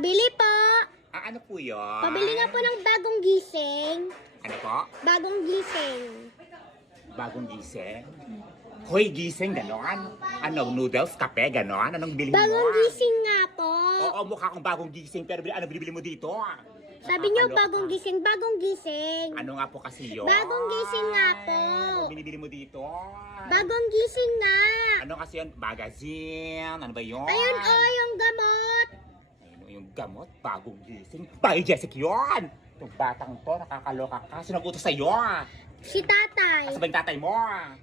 Pabili po. Ano po yun? Pabili nga po ng bagong gising. Ano po? Bagong gising. Bagong gising? Hoy, gising, gano'n? Ano, noodles, kape, gano'n? Anong bili mo? Bagong gising nga po. Oo, mukha kang bagong gising, pero ano binibili mo dito? Sabi niyo Nakakaloka. bagong gising, bagong gising. Ano nga po kasi yun? Bagong gising nga po. Ano binibili mo dito? Bagong gising nga. Ano kasi yun? Magazine? Ano ba yun? Ayun o, yung gamot. Ayun, yung gamot, bagong gising. Bagay Jessica yun! Itong batang to, nakakaloka ka. Sino nag-utos sa'yo? Si tatay. Asa ba yung tatay mo?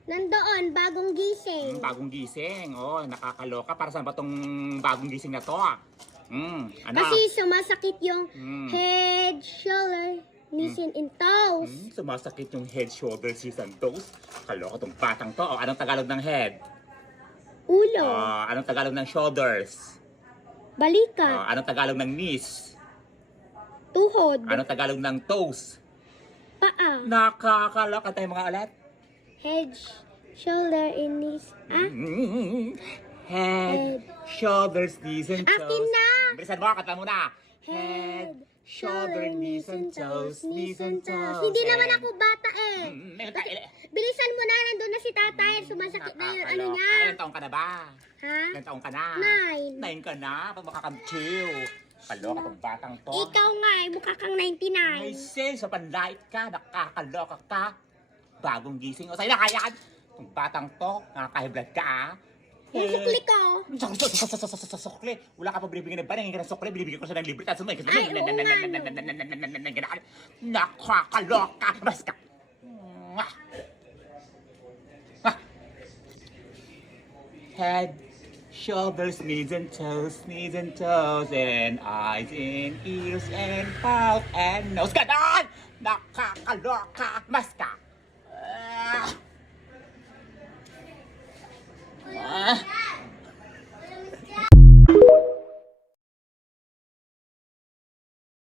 Nandoon, bagong gising. Bagong gising. Oh, nakakaloka. Para saan ba tong bagong gising na to? Ano? Kasi sumasakit yung Mm. head, shoulder, knees and toes. Sumasakit yung head, shoulders, knees, and toes. Kaloka tong batang to. Oh, anong Tagalog ng head? Ulo, Anong Tagalog ng shoulders? balikat, Anong Tagalog ng knees? tuhod, Anong Tagalog ng toes? paa, Nakakaloka tayo mga ulit. head, shoulder, and knees. Head, shoulders, knees, and toes. Akin na! Bilisan mo, kata mo na. Head, shoulder, knees, and toes, knees, and toes. Hindi naman ako bata eh. Nakakaloka. Bilisan mo na, nandun na si tatay. Sumasakit na yung ano niya. Ilan taong ka na ba? Ha? Ilan taong ka na? 9. 9 ka na? Pag makakamchiw. Kaloka tong batang to. Ikaw nga eh, mukha kang Ay, 99. sis, sa panlait ka, nakakaloka ka. Bagong gising. O, sa'yo na kaya. Itong batang to, nakakahiblad ka ah. Yung sukli ko. Sa sukli. Wala ka pa binibigyan ng banang ng sukli. Binibigyan ko siya ng libre. Tapos mo, Ay, oo nga, nakakaloka. Mas ka. Head, shoulders, knees and toes, and eyes and ears and mouth and nose. Ganon! Nakakaloka. Mas ka.